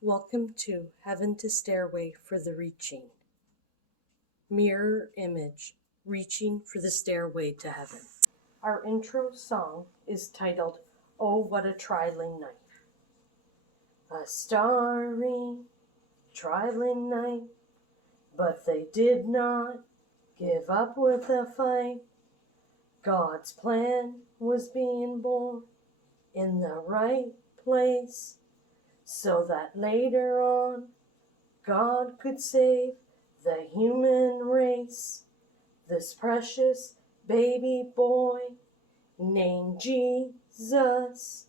Welcome to Heaven to Stairway for the Reaching. Mirror image, reaching for the stairway to heaven. Our intro song is titled, Oh, What a Traveling Night. A starry, traveling night, but they did not give up with the fight. God's plan was being born in the right place, so that later on God could save the human race. This precious baby boy named Jesus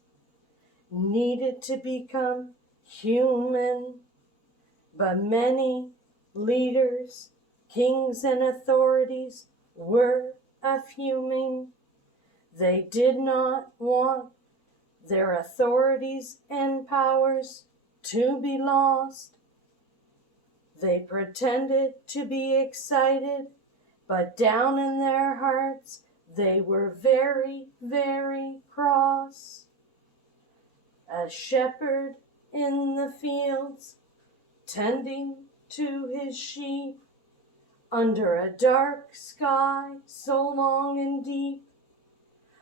needed to become human, but many leaders, kings, and authorities were fuming. They did not want their authorities and powers to be lost. They pretended to be excited, but down in their hearts they were very, very cross. A shepherd in the fields, tending to his sheep, under a dark sky so long and deep,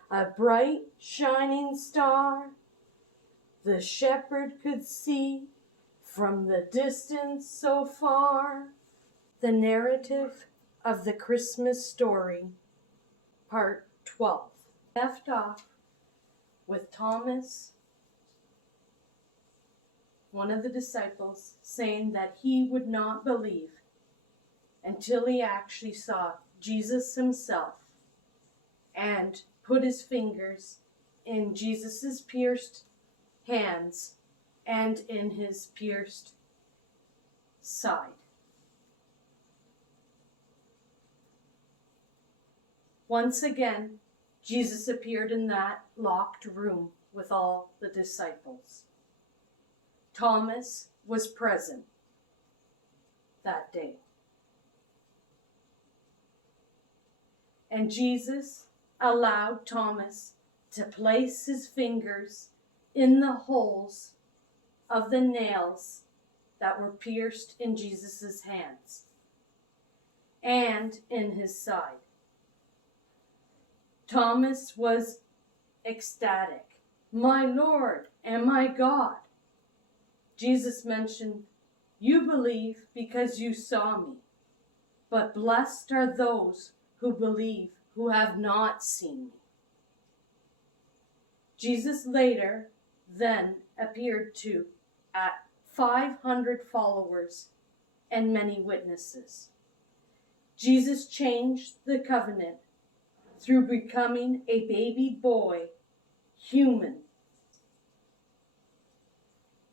a bright shining star the shepherd could see from the distance so far. The narrative of the Christmas story, part 12. Left off with Thomas, one of the disciples, saying that he would not believe until he actually saw Jesus himself and put his fingers in Jesus's pierced hands and in his pierced side. Once again, Jesus appeared in that locked room with all the disciples. Thomas was present that day. And Jesus allowed Thomas to place his fingers in the holes of the nails that were pierced in Jesus' hands and in his side. Thomas was ecstatic. My Lord and my God. Jesus mentioned, you believe because you saw me, but blessed are those who believe who have not seen me. Jesus later then appeared to 500 followers and many witnesses. Jesus changed the covenant through becoming a baby boy, human.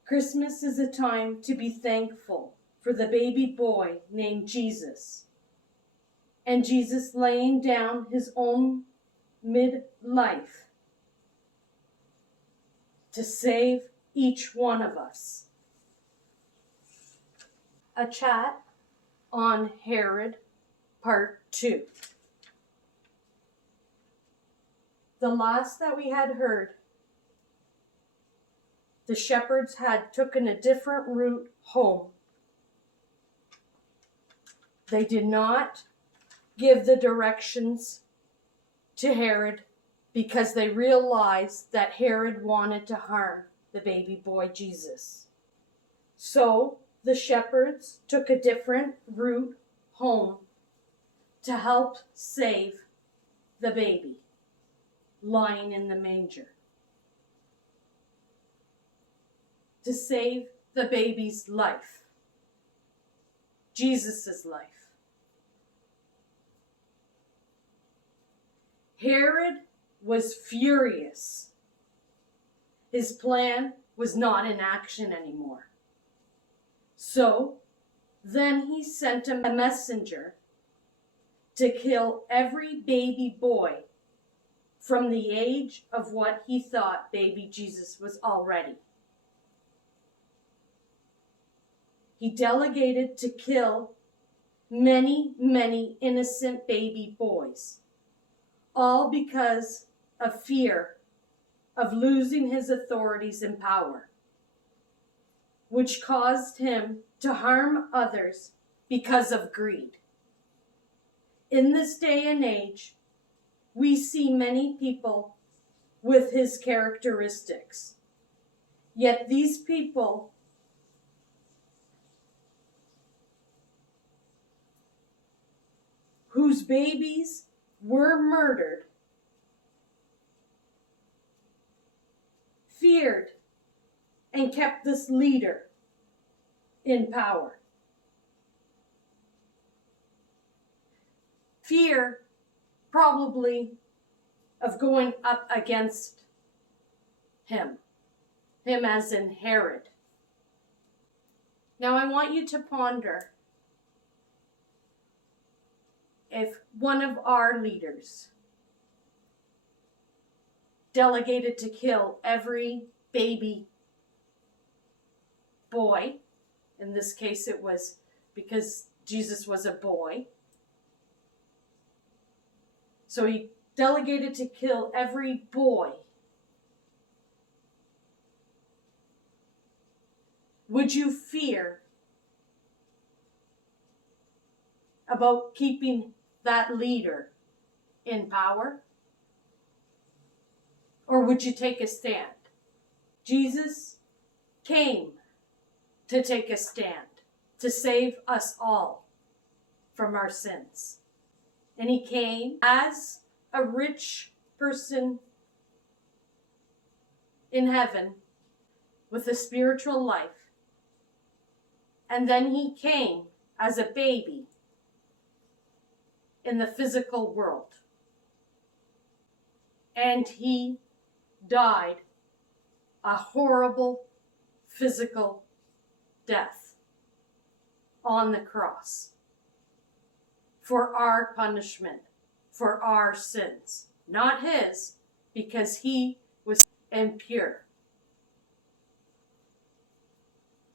Christmas is a time to be thankful for the baby boy named Jesus, and Jesus laying down his own midlife to save each one of us. A chat on Herod, part 2. The last that we had heard, the shepherds had taken a different route home. They did not give the directions to Herod because they realized that Herod wanted to harm the baby boy Jesus. So the shepherds took a different route home to help save the baby lying in the manger. To save the baby's life, Jesus' life. Herod was furious. His plan was not in action anymore. So then he sent a messenger to kill every baby boy from the age of what he thought baby Jesus was already. He delegated to kill many, many innocent baby boys, all because of fear of losing his authorities and power. which caused him to harm others because of greed. In this day and age, we see many people with his characteristics. Yet these people whose babies were murdered feared and kept this leader in power. Fear probably of going up against him as in Herod. Now I want you to ponder if one of our leaders delegated to kill every baby boy, in this case it was because Jesus was a boy, so he delegated to kill every boy. Would you fear about keeping that leader in power? Or would you take a stand? Jesus came to take a stand, to save us all from our sins. And he came as a rich person in heaven with a spiritual life. And then he came as a baby in the physical world. And he died a horrible physical death on the cross for our punishment, for our sins. Not his, because he was impure.